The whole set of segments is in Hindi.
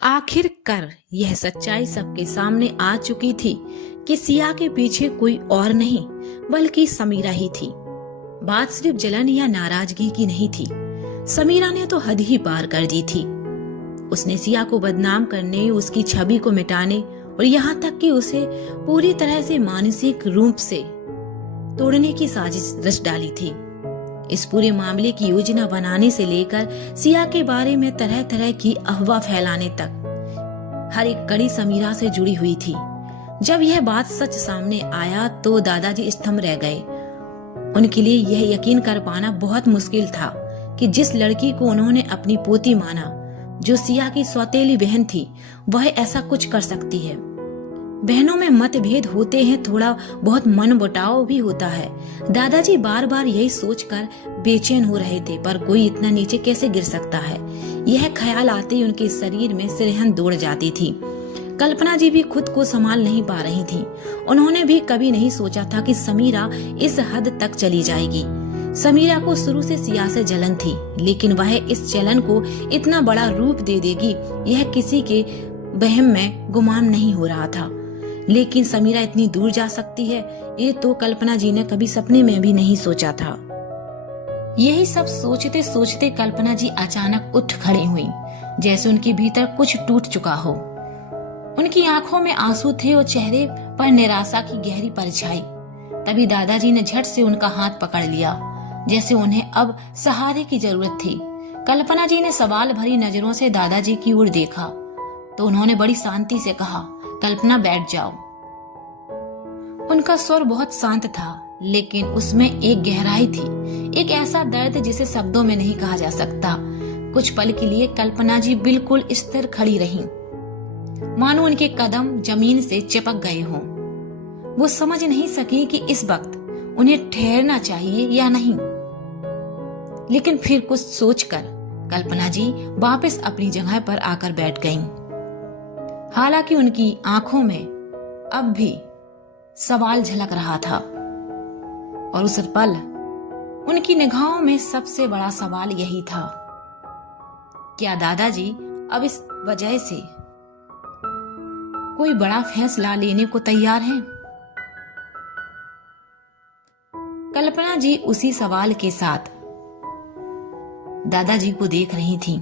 आखिरकार यह सच्चाई सबके सामने आ चुकी थी कि सिया के पीछे कोई और नहीं बल्कि समीरा ही थी। बात सिर्फ जलन या नाराजगी की नहीं थी। समीरा ने तो हद ही पार कर दी थी। उसने सिया को बदनाम करने, उसकी छवि को मिटाने और यहाँ तक कि उसे पूरी तरह से मानसिक रूप से तोड़ने की साजिश रच डाली थी। इस पूरे मामले की योजना बनाने से लेकर सिया के बारे में तरह तरह की अफवाह फैलाने तक हर एक कड़ी समीरा से जुड़ी हुई थी। जब यह बात सच सामने आया तो दादाजी स्तंभ रह गए। उनके लिए यह यकीन कर पाना बहुत मुश्किल था कि जिस लड़की को उन्होंने अपनी पोती माना, जो सिया की सौतेली बहन थी, वह ऐसा कुछ कर सकती है। बहनों में मतभेद होते हैं, थोड़ा बहुत मनमुटाव भी होता है। दादाजी बार बार यही सोचकर बेचैन हो रहे थे, पर कोई इतना नीचे कैसे गिर सकता है, यह ख्याल आते ही उनके शरीर में सिरहन दौड़ जाती थी। कल्पना जी भी खुद को संभाल नहीं पा रही थी। उन्होंने भी कभी नहीं सोचा था कि समीरा इस हद तक चली जाएगी। समीरा को शुरू से सिया से जलन थी, लेकिन वह इस जलन को इतना बड़ा रूप दे देगी, यह किसी के वहम में गुमान नहीं हो रहा था। लेकिन समीरा इतनी दूर जा सकती है, ये तो कल्पना जी ने कभी सपने में भी नहीं सोचा था। यही सब सोचते सोचते कल्पना जी अचानक उठ खड़ी हुई, जैसे उनके भीतर कुछ टूट चुका हो। उनकी आंखों में आंसू थे और चेहरे पर निराशा की गहरी परछाई। तभी दादाजी ने झट से उनका हाथ पकड़ लिया, जैसे उन्हें अब सहारे की जरूरत थी। कल्पना जी ने सवाल भरी नजरों से दादाजी की ओर देखा तो उन्होंने बड़ी शांति से कहा, कल्पना बैठ जाओ। उनका स्वर बहुत शांत था, लेकिन उसमें एक गहराई थी, एक ऐसा दर्द जिसे शब्दों में नहीं कहा जा सकता। कुछ पल के लिए कल्पना जी बिल्कुल स्थिर खड़ी रहीं, मानो उनके कदम जमीन से चिपक गए हों। वो समझ नहीं सकी कि इस वक्त उन्हें ठहरना चाहिए या नहीं। लेकिन फिर कुछ सोचकर कल्पना जी वापस अपनी जगह पर आकर बैठ गईं। हालांकि उनकी आंखों में अब भी सवाल झलक रहा था, और उस पल उनकी निगाहों में सबसे बड़ा सवाल यही था, क्या दादाजी अब इस वजह से कोई बड़ा फैसला लेने को तैयार हैं? कल्पना जी उसी सवाल के साथ दादाजी को देख रही थीं।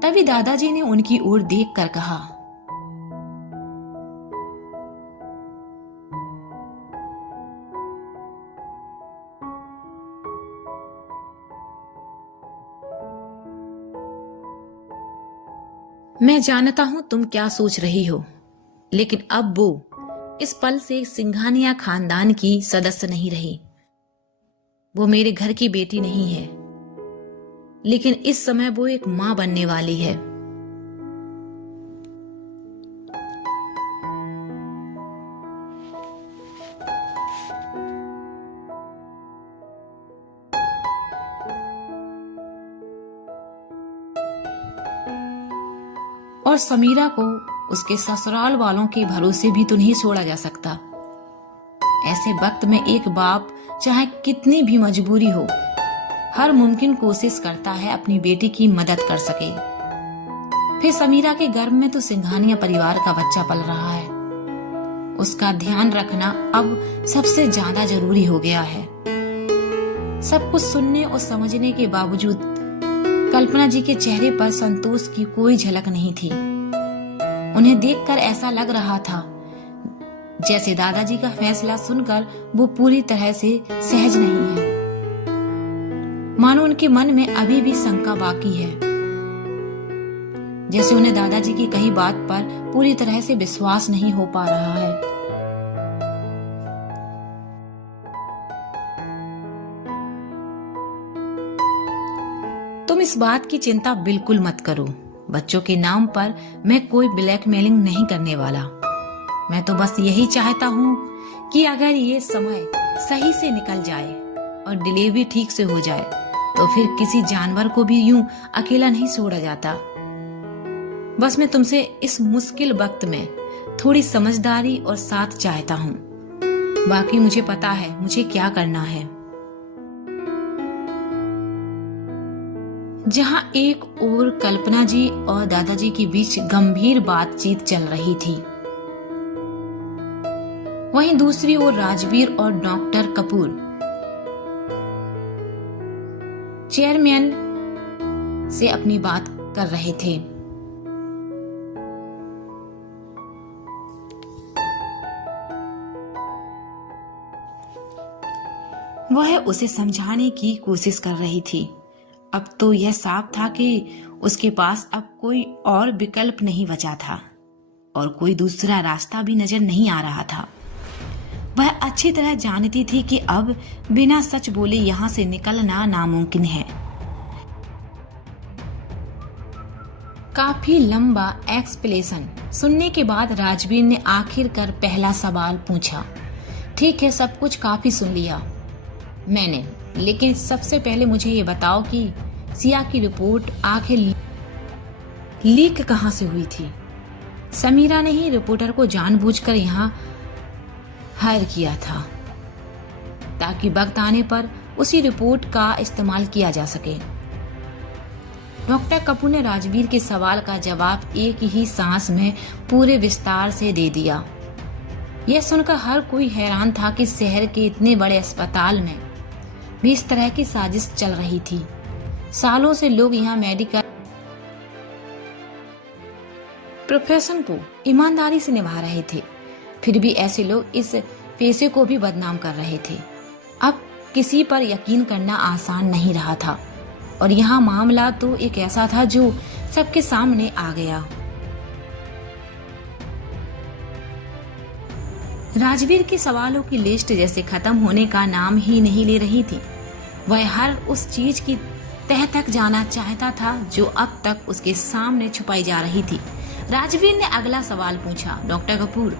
तभी दादाजी ने उनकी ओर देखकर कहा, मैं जानता हूं तुम क्या सोच रही हो, लेकिन अब वो इस पल से सिंघानिया खानदान की सदस्य नहीं रही। वो मेरे घर की बेटी नहीं है, लेकिन इस समय वो एक मां बनने वाली है। और समीरा को उसके ससुराल वालों के भरोसे भी तो नहीं छोड़ा जा सकता। ऐसे वक्त में एक बाप चाहे कितनी भी मजबूरी हो, हर मुमकिन कोशिश करता है अपनी बेटी की मदद कर सके। फिर समीरा के गर्भ में तो सिंघानिया परिवार का बच्चा पल रहा है। उसका ध्यान रखना अब सबसे ज्यादा जरूरी हो गया है। सब कुछ सुनने और समझने के बावजूद कल्पना जी के चेहरे पर संतोष की कोई झलक नहीं थी। उन्हें देखकर ऐसा लग रहा था जैसे दादाजी का फैसला सुनकर वो पूरी तरह से सहज नहीं है, मानो उनके मन में अभी भी शंका बाकी है, जैसे उन्हें दादाजी की कही बात पर पूरी तरह से विश्वास नहीं हो पा रहा है। तुम इस बात की चिंता बिल्कुल मत करो। बच्चों के नाम पर मैं कोई ब्लैकमेलिंग नहीं करने वाला। मैं तो बस यही चाहता हूँ कि अगर ये समय सही से निकल जाए और डिलीवरी ठीक से हो जाए, तो फिर किसी जानवर को भी यूं अकेला नहीं छोड़ा जाता। बस मैं तुमसे इस मुश्किल वक्त में थोड़ी समझदारी और साथ चाहता हूँ। बाकी मुझे पता है मुझे क्या करना है। जहां एक ओर कल्पना जी और दादाजी के बीच गंभीर बातचीत चल रही थी, वहीं दूसरी ओर राजवीर और डॉक्टर कपूर चेयरमैन से अपनी बात कर रहे थे। वह उसे समझाने की कोशिश कर रही थी। अब तो यह साफ था कि उसके पास अब कोई और विकल्प नहीं बचा था और कोई दूसरा रास्ता भी नजर नहीं आ रहा था। वह अच्छी तरह जानती थी कि अब बिना सच बोले यहाँ से निकलना नामुमकिन है। काफी लंबा एक्सप्लेनेशन सुनने के बाद राजवीर ने आखिरकार पहला सवाल पूछा। ठीक है, सब कुछ काफी सुन लिया मैंने, लेकिन सबसे पहले मुझे ये बताओ कि सिया की रिपोर्ट आखिर लीक कहाँ से हुई थी? समीरा ने ही रिपोर्टर को जानबूझकर यहाँ हायर किया था ताकि वक्त आने पर उसी रिपोर्ट का इस्तेमाल किया जा सके। डॉक्टर कपूर ने राजवीर के सवाल का जवाब एक ही सांस में पूरे विस्तार से दे दिया। यह सुनकर हर कोई हैरान था कि शहर के इतने बड़े अस्पताल में भी इस तरह की साजिश चल रही थी। सालों से लोग यहाँ मेडिकल प्रोफेशन को ईमानदारी से निभा रहे थे, फिर भी ऐसे लोग इस पेशे को भी बदनाम कर रहे थे। अब किसी पर यकीन करना आसान नहीं रहा था और यहाँ मामला तो एक ऐसा था जो सबके सामने आ गया। राजवीर के सवालों की लिस्ट जैसे खत्म होने का नाम ही नहीं ले रही थी। वह हर उस चीज की तह तक जाना चाहता था जो अब तक उसके सामने छुपाई जा रही थी। राजवीर ने अगला सवाल पूछा, डॉक्टर कपूर,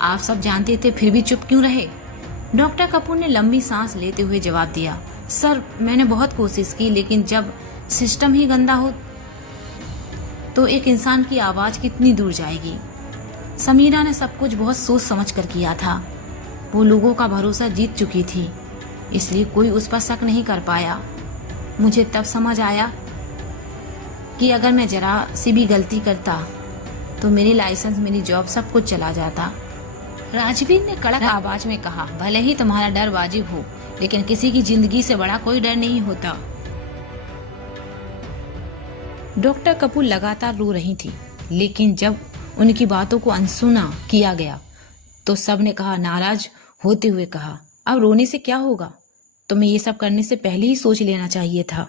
आप सब जानते थे फिर भी चुप क्यों रहे? डॉक्टर कपूर ने लंबी सांस लेते हुए जवाब दिया, सर मैंने बहुत कोशिश की, लेकिन जब सिस्टम ही गंदा हो तो एक इंसान की आवाज कितनी दूर जाएगी? समीरा ने सब कुछ बहुत सोच समझ कर किया था। वो लोगों का भरोसा जीत चुकी थी, इसलिए कोई उस पर शक नहीं कर पाया। मुझे तब समझ आया कि अगर मैं जरा सी भी गलती करता तो मेरी लाइसेंस, मेरी जॉब, सब कुछ चला जाता। राजवीर ने कड़क आवाज में कहा, भले ही तुम्हारा डर वाजिब हो, लेकिन किसी की जिंदगी से बड़ा कोई डर नहीं होता। डॉक्टर कपूर लगातार रो रही थी, लेकिन जब उनकी बातों को अनसुना किया गया तो सबने कहा, नाराज होते हुए कहा, अब रोने से क्या होगा? तुम्हें ये सब करने से पहले ही सोच लेना चाहिए था।